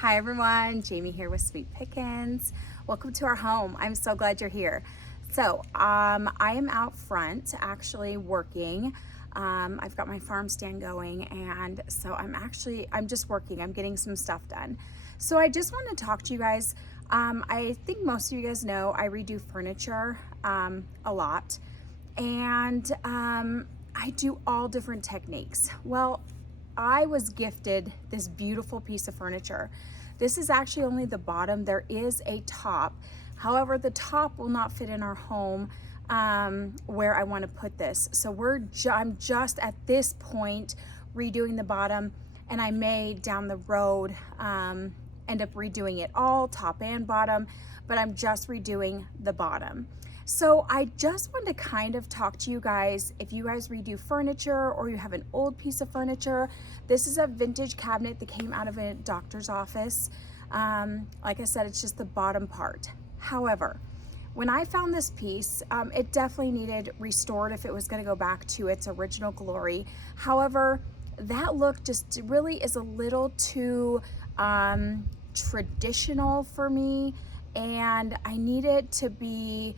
Hi everyone, Jamie here with Sweet Pickins. Welcome to our home. I'm so glad you're here. I am out front actually working. I've got my farm stand going, and so I'm just working. I'm getting some stuff done. So I just want to talk to you guys. I think most of you guys know I redo furniture a lot, and I do all different techniques. Well, I was gifted this beautiful piece of furniture. This is actually only the bottom. There is a top. However, the top will not fit in our home where I want to put this. So I'm just at this point redoing the bottom, and I may down the road end up redoing it all, top and bottom, but I'm just redoing the bottom. So I just wanted to kind of talk to you guys. If you guys redo furniture or you have an old piece of furniture, this is a vintage cabinet that came out of a doctor's office. Like I said, it's just the bottom part. However, when I found this piece, it definitely needed restored if it was going to go back to its original glory. However, that look just really is a little too traditional for me, and I need it to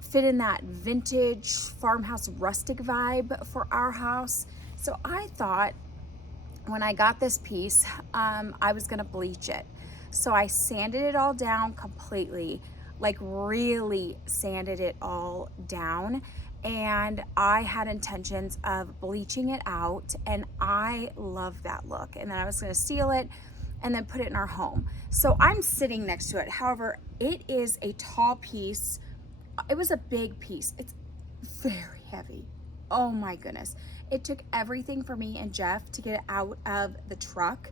fit in that vintage farmhouse rustic vibe for our house. So I thought when I got this piece, I was gonna bleach it. So I sanded it all down completely, like really sanded it all down. And I had intentions of bleaching it out, and I love that look. And then I was gonna seal it and then put it in our home. So I'm sitting next to it. However, it is a tall piece. It was a big piece. It's very heavy. Oh my goodness. It took everything for me and Jeff to get it out of the truck.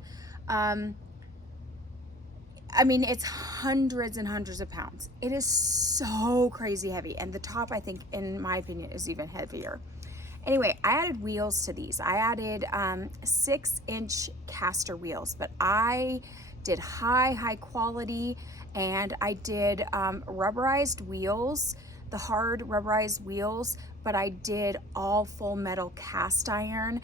It's hundreds and hundreds of pounds. It is so crazy heavy. And the top, I think, in my opinion, is even heavier. Anyway, I added wheels to these. I added 6-inch caster wheels, but I did high quality, and I did rubberized wheels, the hard rubberized wheels, but I did all full metal cast iron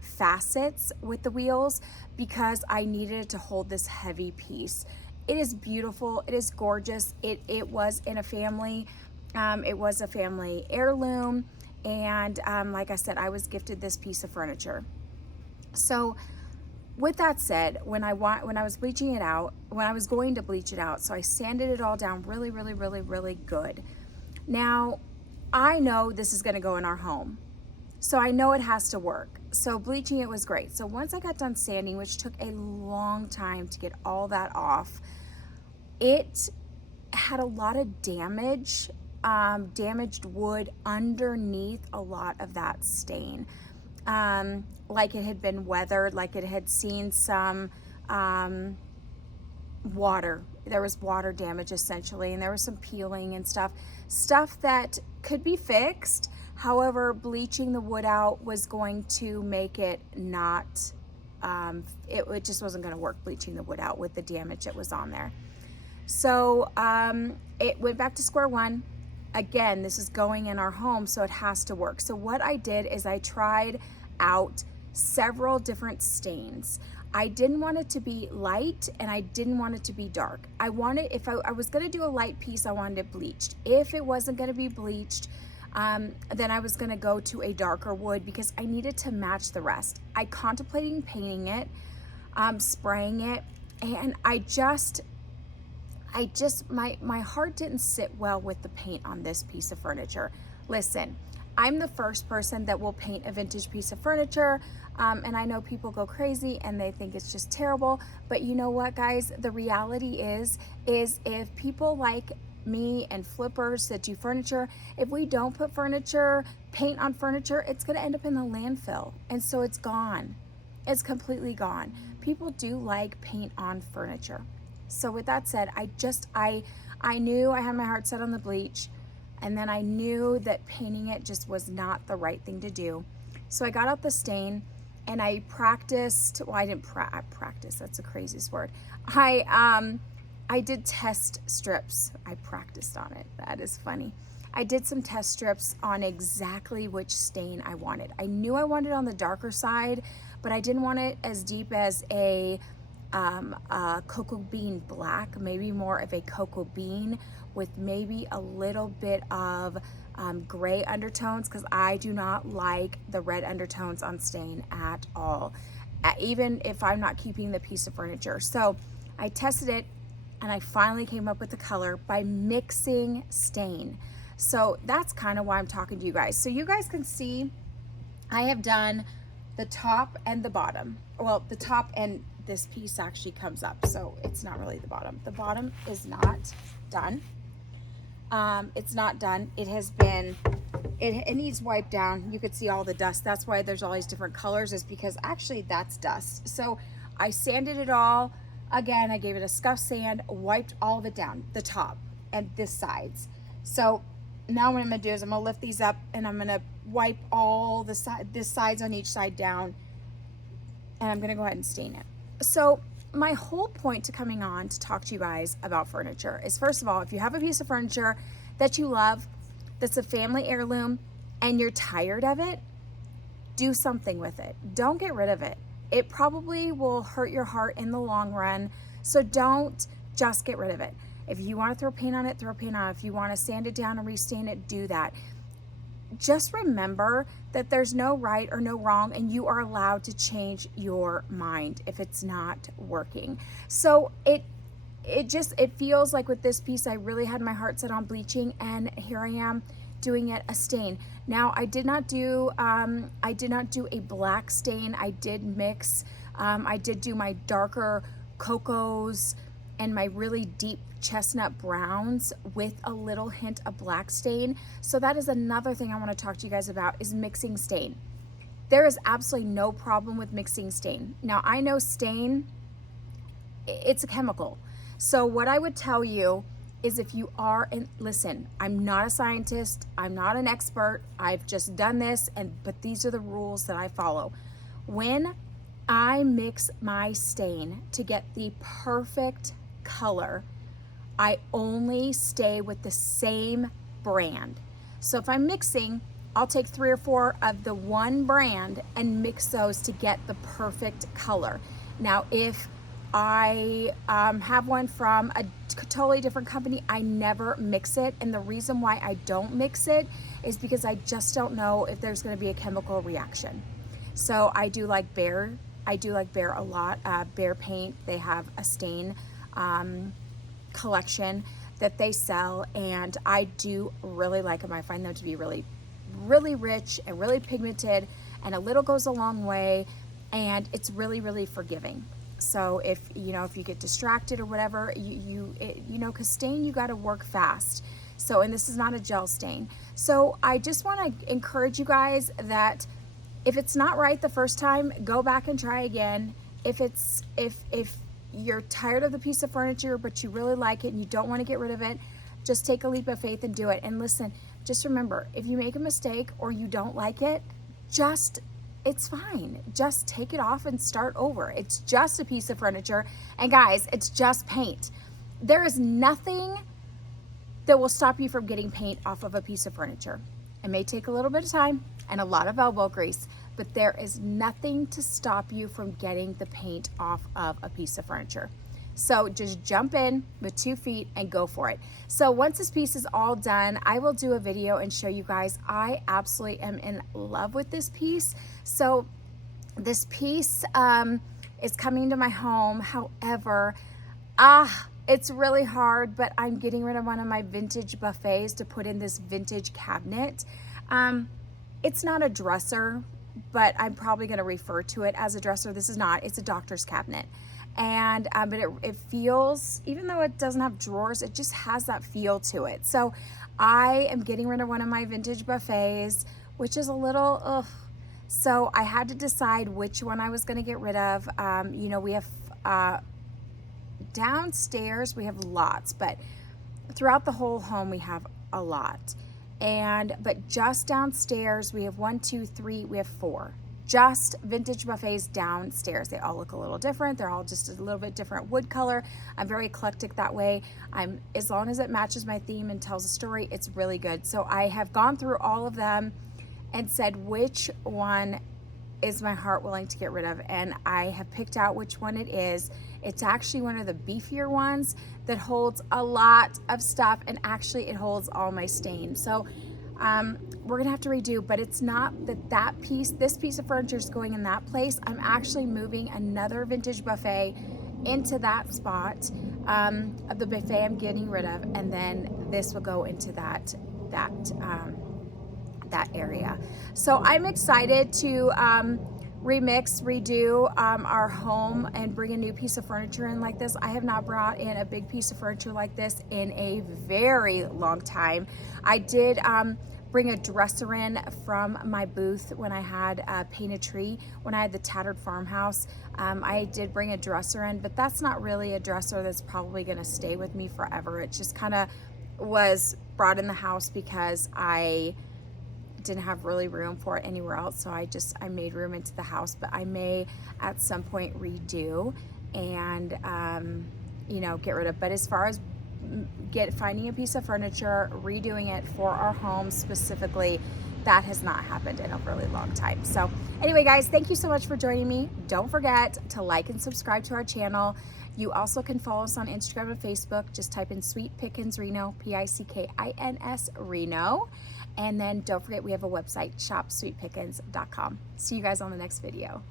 facets with the wheels because I needed it to hold this heavy piece. It is beautiful. It is gorgeous. It was in a family. It was a family heirloom, and like I said, I was gifted this piece of furniture. So with that said, when I was bleaching it out, when I was going to bleach it out, so I sanded it all down really good. Now, I know this is going to go in our home, so I know it has to work. So bleaching it was great. So once I got done sanding, which took a long time to get all that off, it had a lot of damaged wood underneath a lot of that stain. Like it had been weathered, like it had seen some water. There was water damage essentially, and there was some peeling and stuff that could be fixed. However, bleaching the wood out was going to make it not, it just wasn't going to work, bleaching the wood out with the damage that was on there. So it went back to square one. Again, this is going in our home, so it has to work. So what I did is I tried out several different stains. I didn't want it to be light, and I didn't want it to be dark. I wanted, if I was going to do a light piece, I wanted it bleached. If it wasn't going to be bleached, then I was going to go to a darker wood because I needed to match the rest. I contemplated painting it, spraying it, and my heart didn't sit well with the paint on this piece of furniture. Listen, I'm the first person that will paint a vintage piece of furniture, and I know people go crazy and they think it's just terrible, but you know what, guys? The reality is if people like me and flippers that do furniture, if we don't put paint on furniture, it's going to end up in the landfill, and so it's gone. It's completely gone. People do like paint on furniture. So with that said, I knew I had my heart set on the bleach, and then I knew that painting it just was not the right thing to do. So I got out the stain, and I practiced. Well, I didn't practice. That's the craziest word. I did test strips. I practiced on it. That is funny. I did some test strips on exactly which stain I wanted. I knew I wanted it on the darker side, but I didn't want it as deep as a a cocoa bean black, maybe more of a cocoa bean with maybe a little bit of gray undertones, because I do not like the red undertones on stain at all, even if I'm not keeping the piece of furniture. So I tested it and I finally came up with the color by mixing stain. So that's kind of why I'm talking to you guys. So you guys can see I have done the top and the bottom. Well, the top and this piece actually comes up, so it's not really the bottom. The bottom is not done. It's not done. It has been, it needs wiped down. You could see all the dust. That's why there's all these different colors, is because actually that's dust. So I sanded it all. Again, I gave it a scuff sand, wiped all of it down, the top and this sides. So now what I'm gonna do is I'm gonna lift these up and I'm gonna wipe all the sides on each side down, and I'm gonna go ahead and stain it. So my whole point to coming on to talk to you guys about furniture is, first of all, if you have a piece of furniture that you love, that's a family heirloom, and you're tired of it, do something with it. Don't get rid of it. It probably will hurt your heart in the long run, so don't just get rid of it. If you want to throw paint on it, throw paint on it. If you want to sand it down and restain it, do that. Just remember that there's no right or no wrong, and you are allowed to change your mind if it's not working. So it feels like with this piece, I really had my heart set on bleaching, and here I am doing it a stain. Now I did not do a black stain. I did mix. I did do my darker cocos and my really deep chestnut browns with a little hint of black stain. So that is another thing I want to talk to you guys about, is mixing stain. There is absolutely no problem with mixing stain. Now I know stain, it's a chemical. So what I would tell you is, if you are, and listen, I'm not a scientist, I'm not an expert, I've just done this, but these are the rules that I follow. When I mix my stain to get the perfect color, I only stay with the same brand. So if I'm mixing, I'll take 3 or 4 of the one brand and mix those to get the perfect color. Now, if I have one from a totally different company, I never mix it. And the reason why I don't mix it is because I just don't know if there's going to be a chemical reaction. So I do like Behr. I do like Behr a lot. Behr paint, they have a stain collection that they sell, and I do really like them. I find them to be really, really rich and really pigmented, and a little goes a long way, and it's really, really forgiving. So if you get distracted or whatever, because stain, you got to work fast. So, and this is not a gel stain. So I just want to encourage you guys that if it's not right the first time, go back and try again. If you're tired of the piece of furniture, but you really like it and you don't want to get rid of it, just take a leap of faith and do it. And listen, just remember, if you make a mistake or you don't like it, it's fine. Just take it off and start over. It's just a piece of furniture. And guys, it's just paint. There is nothing that will stop you from getting paint off of a piece of furniture. It may take a little bit of time and a lot of elbow grease, but there is nothing to stop you from getting the paint off of a piece of furniture. So just jump in with 2 feet and go for it. So once this piece is all done, I will do a video and show you guys. I absolutely am in love with this piece. So this piece is coming to my home. However, it's really hard, but I'm getting rid of one of my vintage buffets to put in this vintage cabinet. It's not a dresser, but I'm probably going to refer to it as a dresser. This is not. It's a doctor's cabinet. And but it feels, even though it doesn't have drawers, it just has that feel to it. So I am getting rid of one of my vintage buffets, which is a little ugh. So I had to decide which one I was going to get rid of. We have downstairs, we have lots, but throughout the whole home we have a lot. But just downstairs we have 1, 2, 3, we have 4. Just vintage buffets downstairs. They all look a little different. They're all just a little bit different wood color. I'm very eclectic that way. As long as it matches my theme and tells a story, it's really good. So I have gone through all of them and said which one is my heart willing to get rid of, and I have picked out which one it is. It's actually one of the beefier ones that holds a lot of stuff, and actually it holds all my stains. So we're gonna have to redo, but it's not this piece of furniture is going in that place. I'm actually moving another vintage buffet into that spot of the buffet I'm getting rid of, and then this will go into that area. So I'm excited to remix, redo our home and bring a new piece of furniture in like this. I have not brought in a big piece of furniture like this in a very long time. I did bring a dresser in from my booth when I had Painted Tree, when I had the Tattered Farmhouse. I did bring a dresser in, but that's not really a dresser that's probably gonna stay with me forever. It just kind of was brought in the house because I didn't have really room for it anywhere else, so I made room into the house. But I may at some point redo and you know, get rid of. But as far as finding a piece of furniture, redoing it for our home specifically, that has not happened in a really long time. So anyway, guys, thank you so much for joining me. Don't forget to like and subscribe to our channel. You also can follow us on Instagram and Facebook. Just type in Sweet Pickins Reno, Pickins Reno. And then don't forget, we have a website, shopsweetpickins.com. See you guys on the next video.